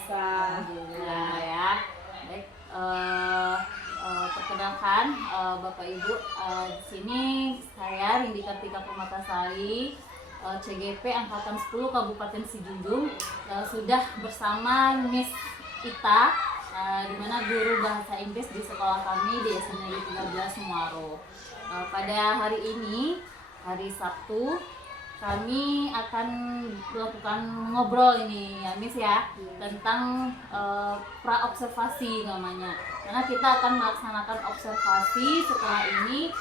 biasa. Alhamdulillah ya. Baik, perkenalkan Bapak Ibu, di sini saya Rindi Kartika Permatasari, CGP Angkatan 10 Kabupaten Sijunjung, sudah bersama Miss Ita, di mana guru bahasa Inggris di sekolah kami di SMA Negeri 13 Muaro. Pada hari ini, hari Sabtu, kami akan melakukan ngobrol ini ya Miss ya, tentang pra-observasi namanya. Karena kita akan melaksanakan observasi setelah ini,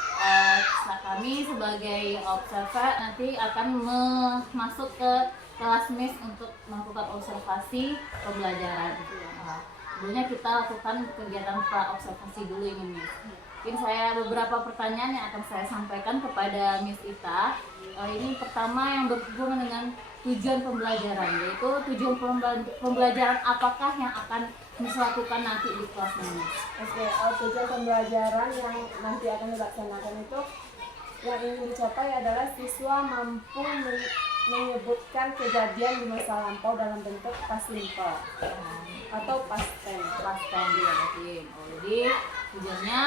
kami sebagai observer nanti akan masuk ke kelas Miss untuk melakukan observasi pembelajaran. Sebelumnya kita lakukan kegiatan pra-observasi dulu ini Miss. Mungkin saya beberapa pertanyaan yang akan saya sampaikan kepada Miss Ita. Ini pertama yang berhubungan dengan tujuan pembelajaran, yaitu tujuan pembelajaran apakah yang akan Miss lakukan nanti di kelas ini? Oke, tujuan pembelajaran yang nanti akan dilaksanakan itu yang ingin dicapai adalah siswa mampu menyebutkan kejadian di masa lampau dalam bentuk past simple atau past tense. Past tense ya, jadi tujuannya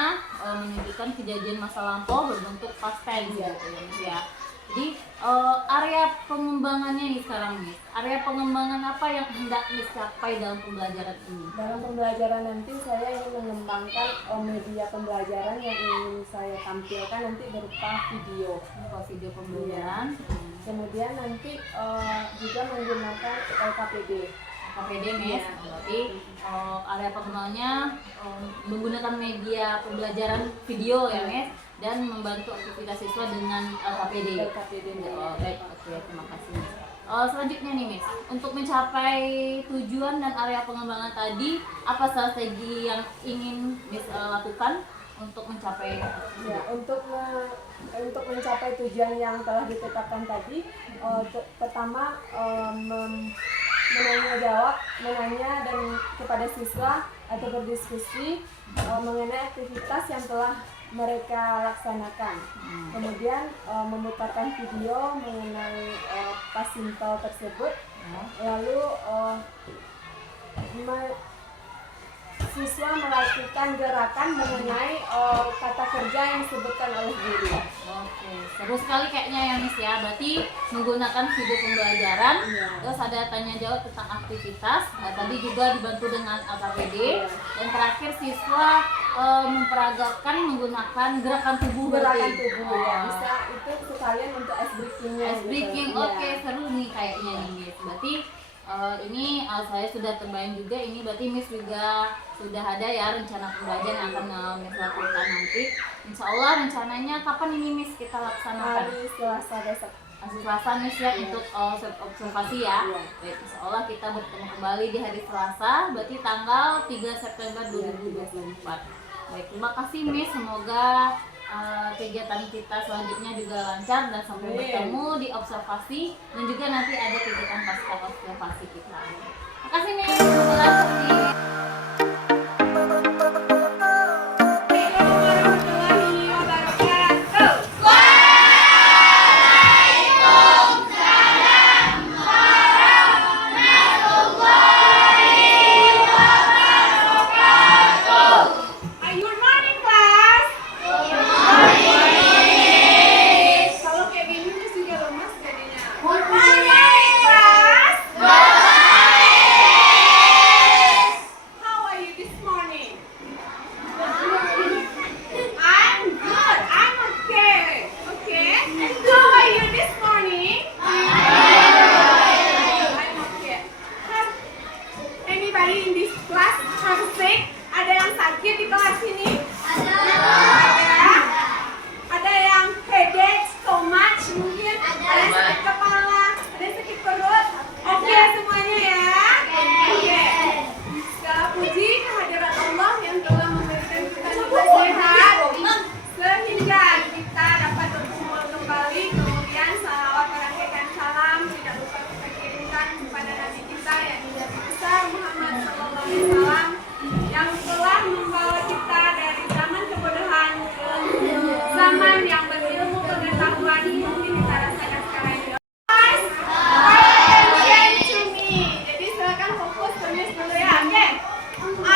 menunjukkan kejadian masa lampau berbentuk past tense gitu ya Miss ya. Jadi area pengembangannya nih sekarang Miss, area pengembangan apa yang hendak Miss capai dalam pembelajaran ini? Dalam pembelajaran nanti saya ingin mengembangkan media pembelajaran yang ingin saya tampilkan nanti berupa video. Video pembelajaran. Kemudian nanti juga menggunakan LKPD. KPD Miss, berarti area pengembangannya menggunakan media pembelajaran video ya Miss, dan membantu aktivitas siswa dengan LKPD. Baik, oke, terima kasih Miss. Selanjutnya nih Miss, untuk mencapai tujuan dan area pengembangan tadi, apa strategi yang ingin Miss lakukan untuk mencapai? Ya, untuk mencapai tujuan yang telah ditetapkan tadi, pertama menanya dan kepada siswa atau berdiskusi mengenai aktivitas yang telah mereka laksanakan. Kemudian memutarkan video mengenai past simple tersebut. Lalu siswa melakukan gerakan mengenai kata kerja yang disebutkan oleh guru. Oke, seru sekali kayaknya ya Miss ya. Berarti menggunakan video pembelajaran, terus ada tanya jawab tentang aktivitas, tadi juga dibantu dengan LKPD, dan terakhir siswa memperagakan menggunakan gerakan tubuh. Ya, bisa itu sekalian untuk ice breaking-nya. Ice breaking, gitu. oke, seru nih kayaknya nih Miss. Berarti ini saya sudah terbayang juga, ini berarti Miss juga sudah ada ya rencana pembelajaran yang akan Miss lakukan nanti. Insya Allah rencananya kapan ini Miss kita laksanakan? Hari Selasa besok. Hari Selasa Miss ya, untuk observasi ya. Baik, insya Allah kita bertemu kembali di hari Selasa, berarti tanggal 3 September 2024. Baik, terima kasih Miss, semoga kegiatan kita selanjutnya juga lancar dan sampai bertemu di observasi, dan juga nanti ada kegiatan pasca observasi kita. Terima kasih Miss, semoga lancar.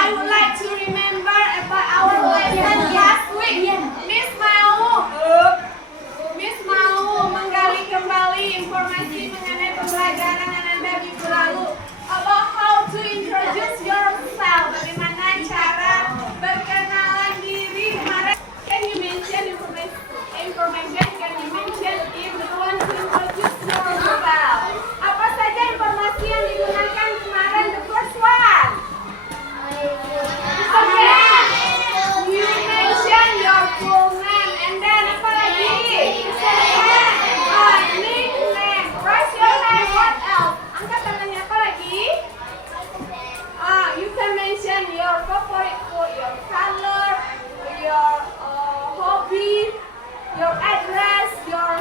I would like to remember about our lesson last week. Miss mau menggali kembali informasi mengenai pembelajaran Ananda minggu lalu about how to introduce yourself. Bagaimana cara berkenalan diri. Kemarin can you mention information? Can you mention if you want to introduce yourself? Apa saja informasi yang digunakan kemarin? The first one. Okay. You mention your full name and then apa lagi? Nickname. Raise your hand. What else? Angkat tangannya, apa lagi? You can mention your favorite food, your color, your hobby, your address, your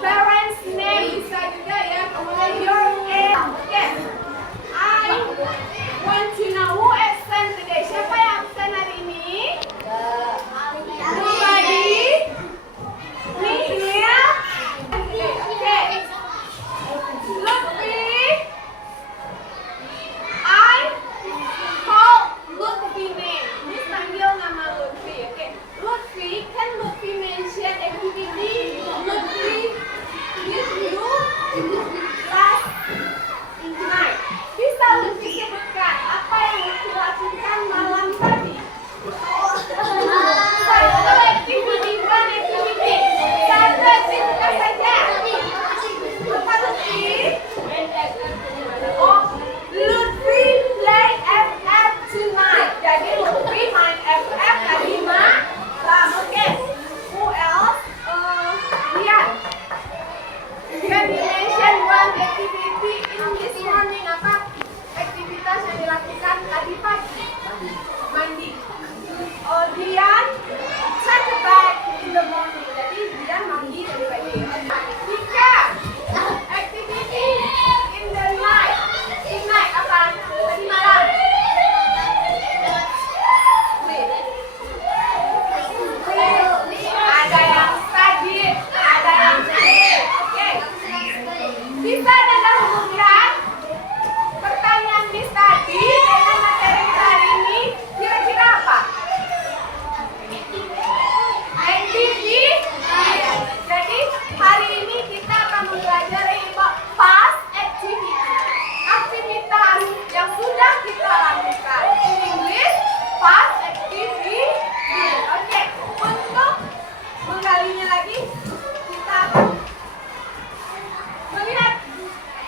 parents' name bisa juga ya. Kemudian your age. Okay. I want to know who absent today. Siapa yang absent hari ini? Nobody? Me here? Okay. Lutfi. I call Lutfi name. Miss panggil nama Lutfi. Okay. Lutfi, can Lutfi mention activity Lutfi give you last night? Bisa Lutfi sebutkan apa yang Lutfi lakukan malam tadi? Satu activity, one activity. Satu aktivitas saja. Apa Lutfi? Oh, Lutfi play FF tonight. Jadi Lutfi main FF tadi malam. Oke. Who else? Rian. Can you mention one activity in this morning? Apa aktivitas yang dilakukan tadi pagi? Mandi. Oh, Dian, take a bath in the morning. Jadi Dian mandi tadi pagi. Tika, activity in the night. In night apa? Tadi malam. Ada yang study, ada yang play. Oke. Bisa Anda hubungkan pertanyaan Miss tadi dengan materi kita hari ini kira-kira apa? Activity. Jadi hari ini kita akan belajar about past activity. Aktivitas yang sudah kita lakukan. In English, past activity. Oke. Untuk menggalinya lagi, kita akan melihat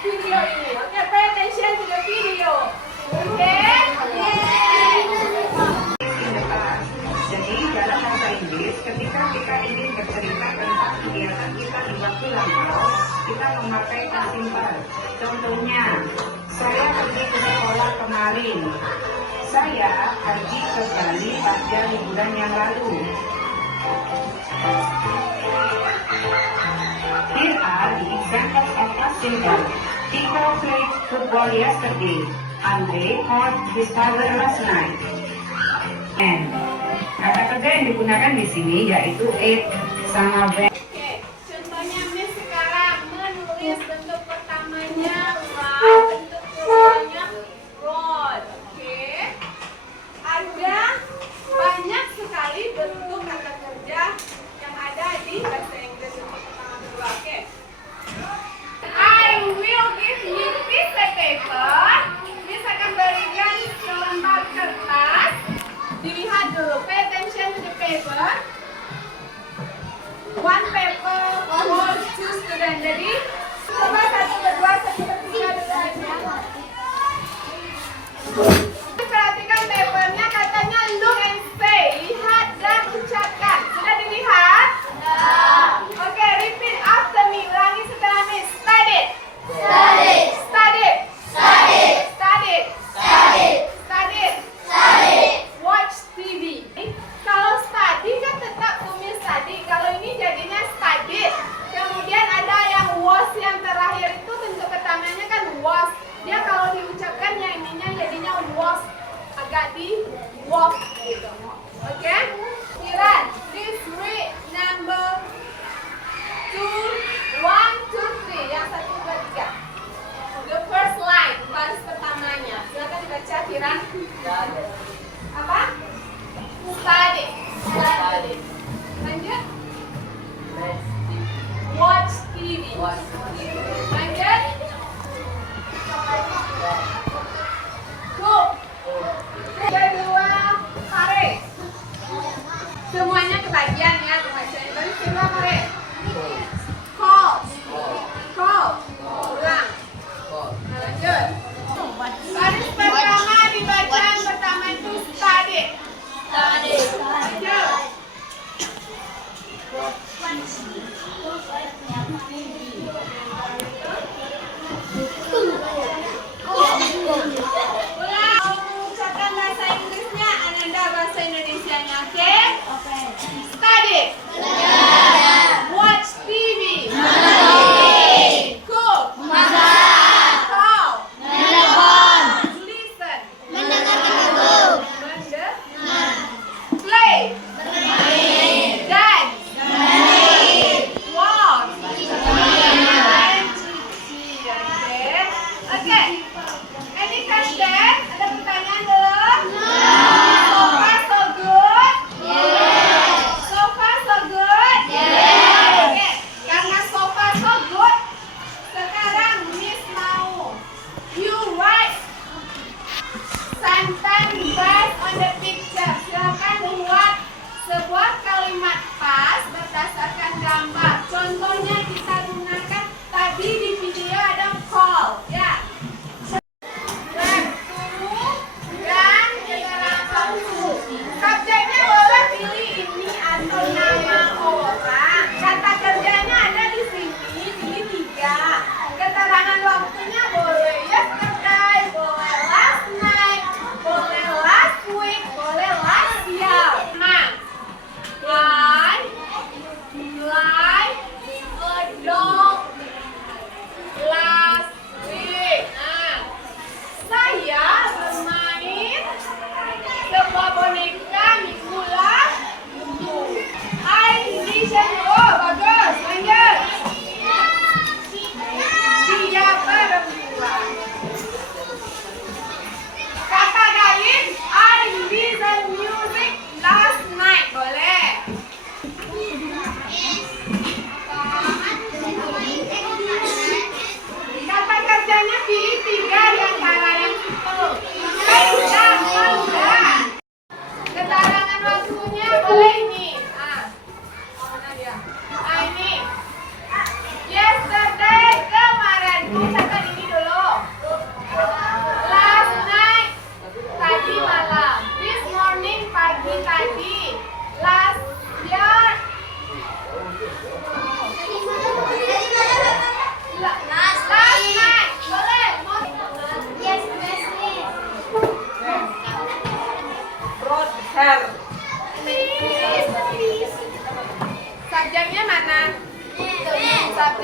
video ini. Oke, pay attention to the video. Oke? Jadi dalam bahasa Inggris, ketika kita ingin bercerita tentang kegiatan kita di waktu lampau, kita memakai simple. Contohnya, saya pergi ke sekolah kemarin. Saya pergi ke Bali pada liburan yang lalu. Here are the examples of past simple. Tiko played football yesterday. Andre caught his father last night. And kata kerja yang digunakan di sini yaitu ate sama went. Oke, contohnya Miss sekarang menulis bentuk pertamanya write, bentuk keduanya wrote. Oke. Ada banyak sekali bentuk kata kerja yang ada di bahasa Inggris untuk pertama kedua. Oke. I will give you piece of paper. Miss akan berikan selembar kertas. Dilihat dulu, pay attention to the paper. One paper for two students. Jadi, coba satu berdua, satu bertiga dulu aja. Perhatikan papernya, katanya look and say. Lihat dan ucapkan. Sudah dilihat? Oke, repeat after me. Ulangi setelah Miss. Study. Study. Study. Study. Study. Study. Study. Study. Watch TV. Kalau study kan tetap tumis study. Kalau ini jadinya studied. Kemudian ada yang was yang terakhir itu bentuk pertamanya kan was. Dia kalau diucapkan yang ininya jadinya was. Agak di walk gitu. Oke? Kiran, please read number 2, 1, 2, 3. Yang 1, 2, 3. The first line, baris pertamanya. Silakan dibaca Kiran.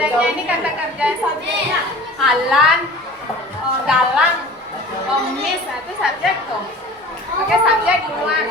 subjeknya ini kata kerja subjeknya halan, dalang, mis, nah itu subjek tuh. Oke, subjek duluan.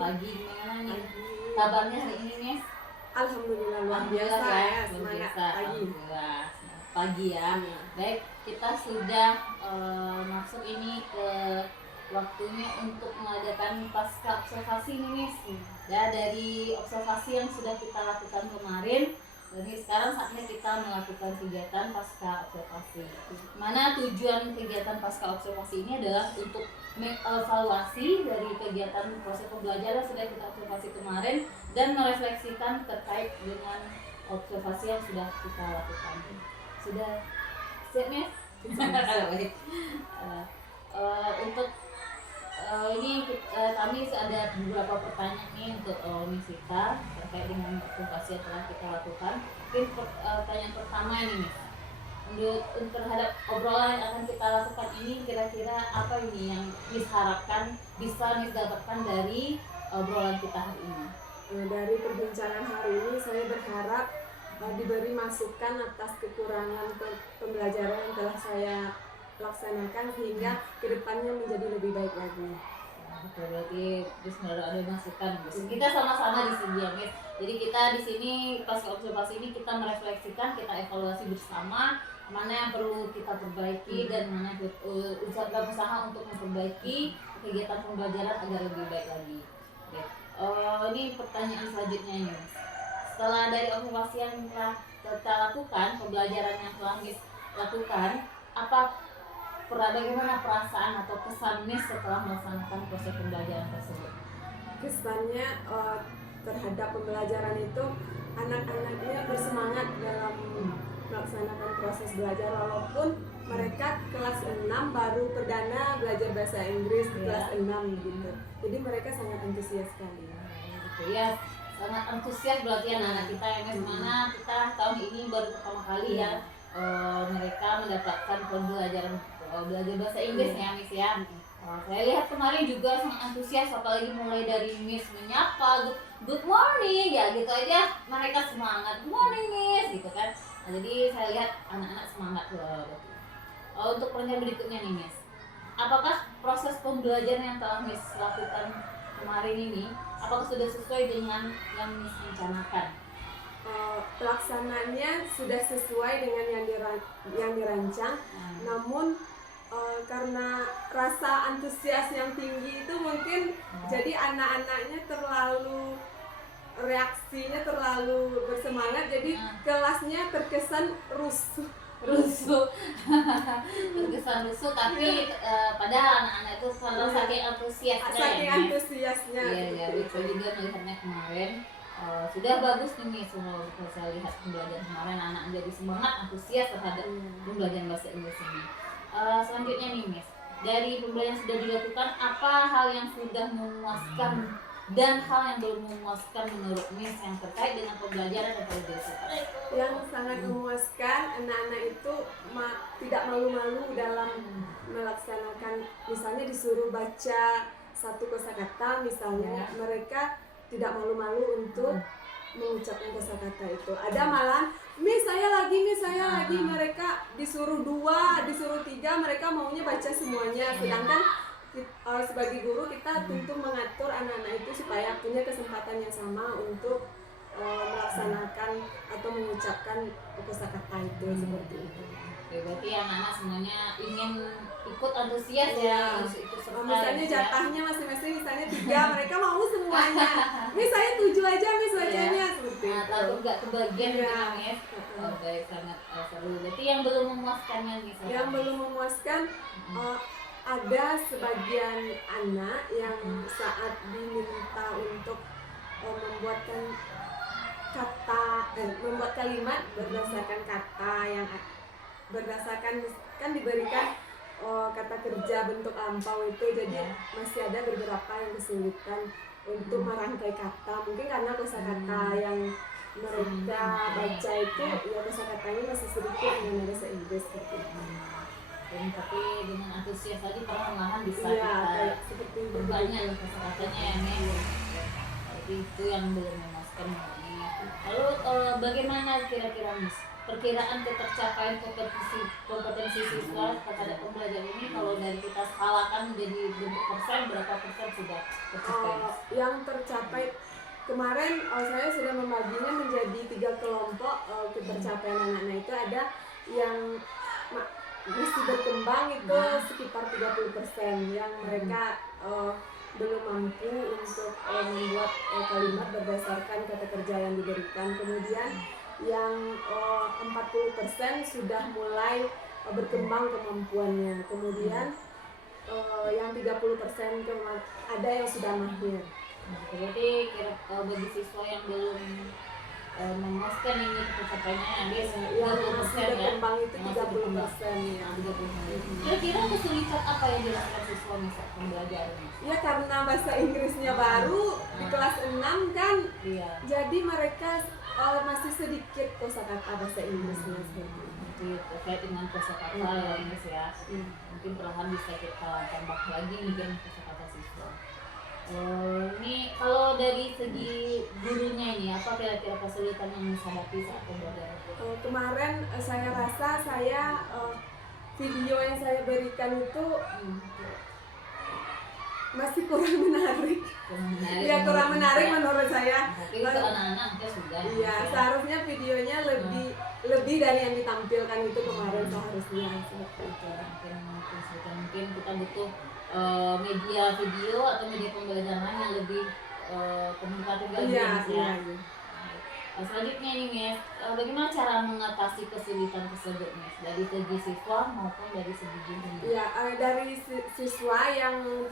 Pagi gimana nih? Kabarnya hari ini nih? Alhamdulillah luar biasa ya, semangat pagi. Alhamdulillah. Pagi ya. Baik, kita sudah masuk ini ke waktunya untuk mengadakan pasca observasi nih Miss. Ya, dari observasi yang sudah kita lakukan kemarin, jadi sekarang saatnya kita melakukan kegiatan pasca observasi. Mana tujuan kegiatan pasca observasi ini adalah untuk mengevaluasi dari kegiatan proses pembelajaran sudah kita observasi kemarin dan merefleksikan terkait dengan observasi yang sudah kita lakukan. Sudah siap Miss? Baik. Untuk kami ada beberapa pertanyaan nih untuk Miss Sita terkait dengan advokasi yang telah kita lakukan. Mungkin pertanyaan pertama ini Miss, untuk terhadap obrolan yang akan kita lakukan ini, kira-kira apa ini yang Miss harapkan bisa Miss dapatkan dari obrolan kita hari ini? Dari perbincangan hari ini saya berharap diberi masukan atas kekurangan pembelajaran yang telah saya laksanakan sehingga kedepannya menjadi lebih baik lagi. Betul, berarti sebenarnya ada masukan Miss. Kita sama-sama di sini ya Miss. Jadi kita di sini pas observasi ini kita merefleksikan, kita evaluasi bersama mana yang perlu kita perbaiki dan mana usaha untuk memperbaiki kegiatan pembelajaran agar lebih baik lagi. Oke. Ini pertanyaan selanjutnya nih Miss. Setelah dari observasi yang telah kita lakukan, pembelajaran yang telah Miss lakukan, bagaimana perasaan atau kesan Miss setelah melaksanakan proses pembelajaran tersebut? Kesannya terhadap pembelajaran itu anak-anaknya bersemangat dalam melaksanakan proses belajar walaupun mereka kelas 6 baru perdana belajar bahasa Inggris di kelas 6 gitu. Jadi mereka sangat antusias sekali. Gitu ya. Sangat antusias berarti anak-anak kita yang Miss, mana kita tahun ini baru pertama kali ya mereka mendapatkan pembelajaran belajar bahasa Inggris ya Miss ya. Saya lihat kemarin juga sangat antusias, apalagi mulai dari Miss menyapa good morning ya gitu aja mereka semangat, good morning Miss gitu kan. Nah, jadi saya lihat anak-anak semangat untuk pertanyaan berikutnya nih Miss, apakah proses pembelajaran yang telah Miss lakukan kemarin ini apakah sudah sesuai dengan yang Miss rencanakan? Pelaksananya sudah sesuai dengan yang dirancang, namun karena rasa antusias yang tinggi itu mungkin jadi anak-anaknya reaksinya terlalu bersemangat, jadi kelasnya terkesan rusuh terkesan rusuh, tapi padahal anak-anak itu selalu saking antusiasnya iya bisa juga melihatnya kemarin. Sudah bagus nih Miss, saya lihat pembelajaran kemarin anak jadi semangat antusias terhadap pembelajaran bahasa Inggris ini. Selanjutnya nih Miss, dari pembelajaran yang sudah dilakukan, apa hal yang sudah memuaskan dan hal yang belum memuaskan menurut Miss yang terkait dengan pembelajaran yang telah dilakukan? Yang sangat memuaskan, anak-anak itu tidak malu-malu dalam melaksanakan, misalnya disuruh baca satu kosakata misalnya, mereka tidak malu-malu untuk mengucapkan kosakata itu. Ada malah Miss saya lagi, mereka disuruh 2, disuruh 3, mereka maunya baca semuanya. Sedangkan sebagai guru kita tentu mengatur anak-anak itu supaya punya kesempatan yang sama untuk melaksanakan atau mengucapkan kosakata itu seperti itu. Oke, berarti anak-anak semuanya ingin ikut antusias ya, ikut serta. Misalnya jatahnya masing-masing misalnya 3, mereka mau semuanya. Miss saya 7 aja Miss bacanya seperti itu. Takut nggak kebagian ya Miss. Baik, sangat seru. Berarti yang belum memuaskannya Miss? Yang belum memuaskan ada sebagian anak yang saat diminta untuk membuat kalimat berdasarkan kata yang berdasarkan kan diberikan kata kerja bentuk lampau itu, jadi masih ada beberapa yang kesulitan untuk merangkai kata, mungkin karena kosakata yang mereka baca itu ya kosakatanya masih sedikit dengan bahasa Inggris seperti itu. Tapi dengan antusias tadi perlahan-lahan bisa kita berbanyak kosakatanya ya Miss. Jadi itu yang belum memuaskan namanya. Lalu bagaimana kira-kira Miss perkiraan ketercapaian kompetensi siswa terhadap pembelajaran ini kalau dari kita skalakan menjadi bentuk persen, berapa persen sudah tercapai? Yang tercapai kemarin saya sudah membaginya menjadi 3 kelompok. Ketercapaian anak-anak itu ada yang masih berkembang itu sekitar 30%, yang mereka belum mampu untuk membuat kalimat berdasarkan kata kerja yang diberikan. Kemudian yang 40% sudah mulai berkembang kemampuannya. Kemudian yang 30% ada yang sudah mahir. Berarti bagi siswa yang belum memuaskan ini pencapaiannya Miss yang 30% masih ya. berkembang itu Yang masih 30% ya. 30%. Kira-kira kesulitan apa yang dirasakan siswa Miss pembelajaran Miss? Ya karena bahasa Inggrisnya baru di kelas 6 kan, Iya. jadi mereka masih sedikit kosakata bahasa Inggrisnya seperti itu. Nanti terkait dengan kosakata ya Miss ya. Mungkin perlahan bisa kita tambah lagi mungkin kosakata siswa. Ini kalau dari segi gurunya ini apa kira-kira kesulitan yang Miss hadapi saat pembelajaran? Kemarin saya rasa video yang saya berikan itu masih kurang menarik. Ya kurang menarik menurut saya. Tapi untuk anak-anak kita sudah. Iya, seharusnya videonya lebih dari yang ditampilkan itu kemarin seharusnya seperti itu. Mungkin kita butuh media video atau media pembelajaran yang lebih komunikatif lagi Iya, Miss, iya. ya. Selanjutnya nih Miss, bagaimana cara mengatasi kesulitan tersebut Miss dari segi siswa maupun dari segi guru? Ya, dari siswa yang 30%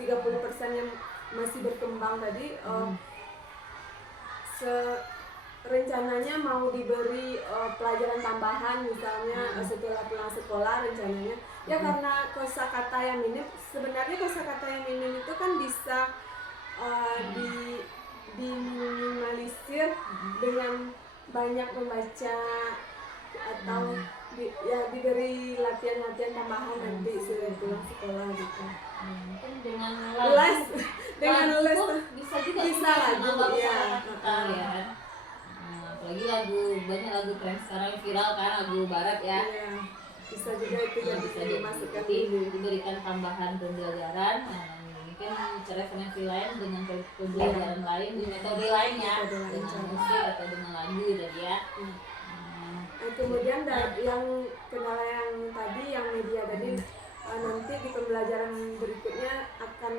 yang masih berkembang tadi, rencananya mau diberi pelajaran tambahan misalnya setelah pulang sekolah rencananya. Ya karena kosakata yang minim, sebenarnya kosakata yang minim itu kan bisa diminimalisir dengan banyak membaca atau diberi latihan-latihan tambahan nanti setelah sekolah gitu. Mungkin dengan Les pun bisa juga bisa menambah lagu ya. kosakata kita ya kan. Apalagi banyak lagu tren sekarang yang viral kan, lagu barat ya. Iya, bisa juga itu jadi Bisa dimasukkan jadi dulu. diberikan tambahan pembelajaran. Mungkin referensi lain dengan pembelajaran lain, metode lain ya, Metode lain, dengan contoh. musik atau dengan lagu tadi ya. Kemudian yang kendala yang tadi yang media tadi nanti di pembelajaran berikutnya akan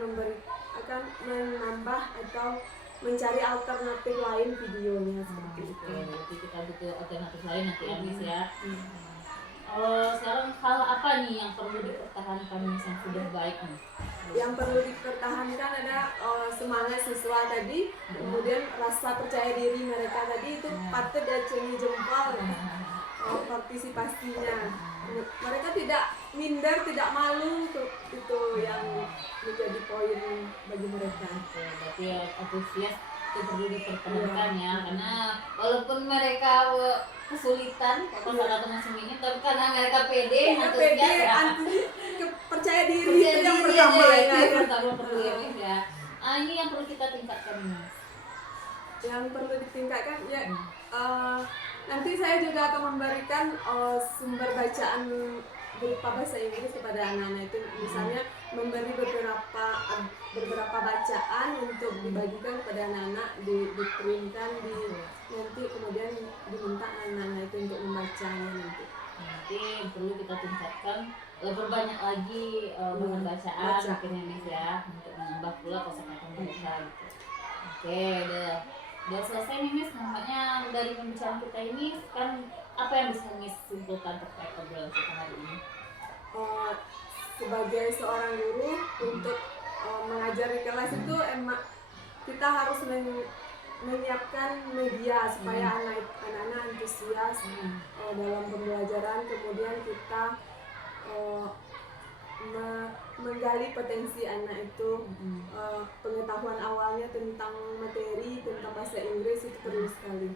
menambah atau mencari alternatif lain videonya seperti itu. Jadi kita butuh alternatif lain nanti ya Miss ya. Sekarang hal apa nih yang perlu dipertahankan Miss yang sudah baik nih? Yang perlu dipertahankan ada semangat siswa tadi, kemudian rasa percaya diri mereka tadi itu patut diacungi jempol partisipasinya. Mereka tidak minder, tidak malu, itu yang menjadi poin bagi mereka. Berarti antusias itu perlu dipertahankan ya, karena walaupun mereka kesulitan kalau salah masih minim, tapi karena mereka pede, antusias ya. Percaya diri itu yang pertama ya. Itu pertama perlu ya Miss ya. Ini yang perlu kita tingkatkan Miss. Yang perlu ditingkatkan ya nanti saya juga akan memberikan sumber bacaan berupa bahasa Inggris kepada anak-anak itu, misalnya memberi beberapa bacaan untuk dibagikan kepada anak-anak, diprintkan nanti kemudian diminta anak-anak itu untuk membacanya nanti. Nanti perlu kita tingkatkan berbanyak lagi bahan bacaan mungkin ya Miss ya, untuk menambah pula kosakata mereka gitu. Oke, udah selesai nih Miss, nampaknya dari pembicaraan kita ini kan apa yang bisa Miss simpulkan terkait obrolan kita hari ini? Sebagai seorang guru untuk mengajar di kelas itu kita harus menyiapkan media supaya anak-anak antusias dalam pembelajaran, kemudian kita menggali potensi anak itu, pengetahuan awalnya tentang materi, tentang bahasa Inggris itu perlu sekali.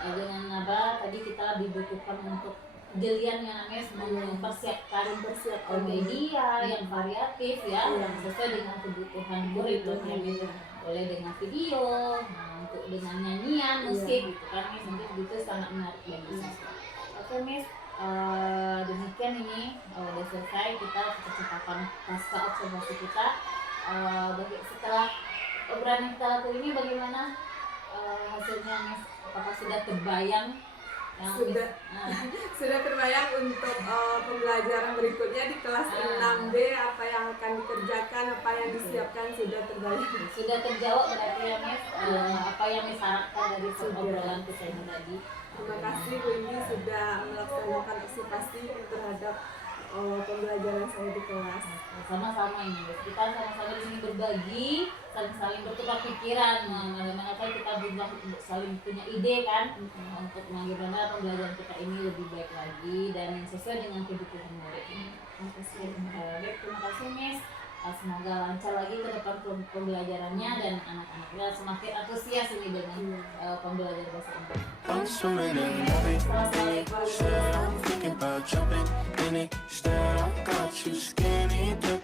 Dengan apa tadi kita dibutuhkan untuk jelian yang namanya mempersiapkan media yang variatif ya, yang sesuai dengan kebutuhan murid ya, boleh dengan video, untuk dengan nyanyian, musik gitu kan Miss, nanti itu sangat menarik bagi siswa. Oke Miss, demikian ini udah selesai kita percakapan pasca observasi kita. Setelah obrolan yang kita lakukan ini bagaimana hasilnya Miss? Apakah sudah terbayang? Sudah terbayang untuk pembelajaran berikutnya di kelas 6B, apa yang akan dikerjakan, apa yang disiapkan sudah terbayang. Sudah terjawab berarti ya Miss, apa yang Miss harapkan dari obrolan kita ini tadi. Terima kasih Bu Indi sudah melaksanakan observasi terhadap pembelajaran saya di kelas. Sama-sama ini guys, kita sama-sama di sini berbagi, saling bertukar pikiran, bagaimana kita berubah, saling punya ide kan, untuk bagaimana pembelajaran kita ini lebih baik lagi dan yang sesuai dengan kebutuhan murid. Baik, terima kasih Miss. Semoga lancar lagi ke depan pembelajarannya dan anak-anaknya semakin antusias ini dengan pembelajaran bahasa Inggris. I'm swimming in love. Assalamualaikum. I'm thinking about jumping in it. Instead, I got you skinny dipping.